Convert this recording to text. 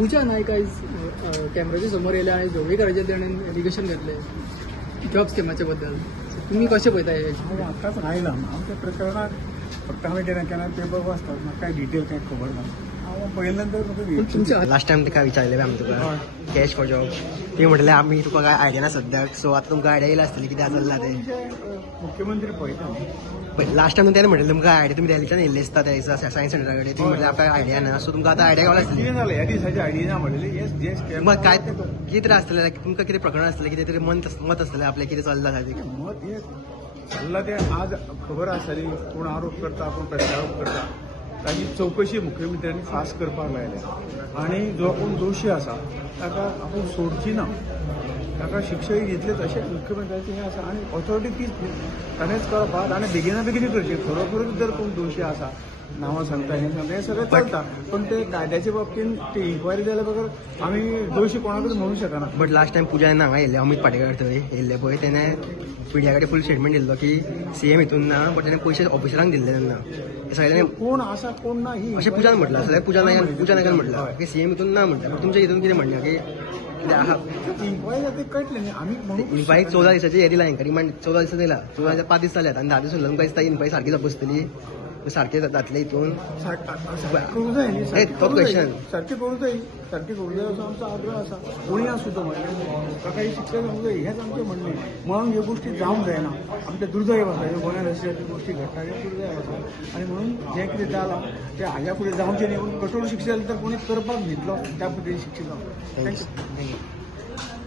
पूजा नाईक आयज कॅमेराच्या समोर येयल्या आनी जोगेकाराचेर तेणेन एलिगेशन घातलें जॉब स्कॅमाच्या बद्दल. तुमी कशें पळयता हे? हांव आतांच आयला हांव त्या प्रकरणाक फक्त हांवें केन्ना केन्ना पेपर वाचतात म्हाका कांय डिटेल कांय खबर ना. हांव पळयल्या नंतर म्हाका तुमच्या लास्ट टायम तुका विचारलें आमी तुका कॅश फॉर जॉब ती म्हटलें आमी तुका काय आयडिया ना सद्याक. सो आतां तुमकां आयडिया येयला आसतली कितें चल्लां तें. मुख्यमंत्री पळयता बट लास्ट टायम तेणें म्हटलें तुमकां आयडिया तुमी दिल्ल्याच्यान येयल्ले आसता त्या सायन्स सेंटरा कडेन ती म्हटलें आमकां आयडिया ना. सो तुमकां आतां आयडिया गावला आसतली. कितें जालें ह्या दिसाची आयडिया ना म्हणलेली मग काय कितें तरी आसतलें लायक तुमकां कितें प्रकरण आसतलें कितें तरी मत आसतलें आपलें कितें चल्लां ताजें. मत हे जाल्ला ते आज खबर आसतली कोण आरोप करता कोण प्रत्यारोप करता ताची चवकशी मुख्यमंत्र्यांनी खास करपाक लायल्या आनी जो कोण दोशी आसा ताका आपूण सोडची ना ताका शिक्षाय घेतलेच अशें मुख्यमंत्र्याचें हें आसा आनी ऑथॉरिटी तीच ताणेंच कळपाक आनी बेगिना बेगीन करचें. खरोखरूच जर कोण दोशी आसा नांवां सांगता हें सगळें चलता पण ते कायद्याच्या बाबतीन ती इन्क्वायरी जाल्या बगर आमी दोशी कोणाकूच म्हणूंक शकना. बट लास्ट टायम पूजा हांगा येयल्ले अमित पाटेकर थंय येयल्ले पळय तेणें पिडिया कडेन फूल स्टेटमेंट दिल्लो की सीएम हितून ना बट तेणें पयशे ऑफिसरांक दिल्ले तेन्ना हे सगळ्यांनी कोण आसा कोण ना ही अशें पुजान म्हटलं सगळ्या पूजा नायकान म्हटलं की सीएम हितून ना म्हणटा. बट तुमच्या हितून कितें म्हणलें की कितें आहा इन्क्वायरी जाता कळटलें न्ही आमी म्हणून इन्क्वायरी 14 दिसाची हे दिला हांवें रिमांड 14 दिसा दिला. 14 दिसा 5 दीस जाल्यात आनी 10 दीस उरले तुमकां दिसता इन्क्वायरी सारकी बसतली सारकें जातलें हितून करूं जाय न्ही तोच क्वेश्चन सारकें करूं जाय असो आमचो आग्रह आसा. कोणी आसूं तो म्हणलें ताका ही शिक्षा जावंक जाय हेंच आमचें म्हणणें. म्हणून ह्यो गोश्टी जावंक जायना आमचें दुर्दैव आसा ह्यो गोंयांत अशे गोश्टी घडटा ह्यो दुर्दैव आसा आनी म्हणून जें कितें जालां तें हाज्या फुडें जावचें न्ही. कठोर शिक्षा जाली तर कोणी करपाक घेतलो त्या पद्दतीन शिक्षा जावंक. थँक्यू.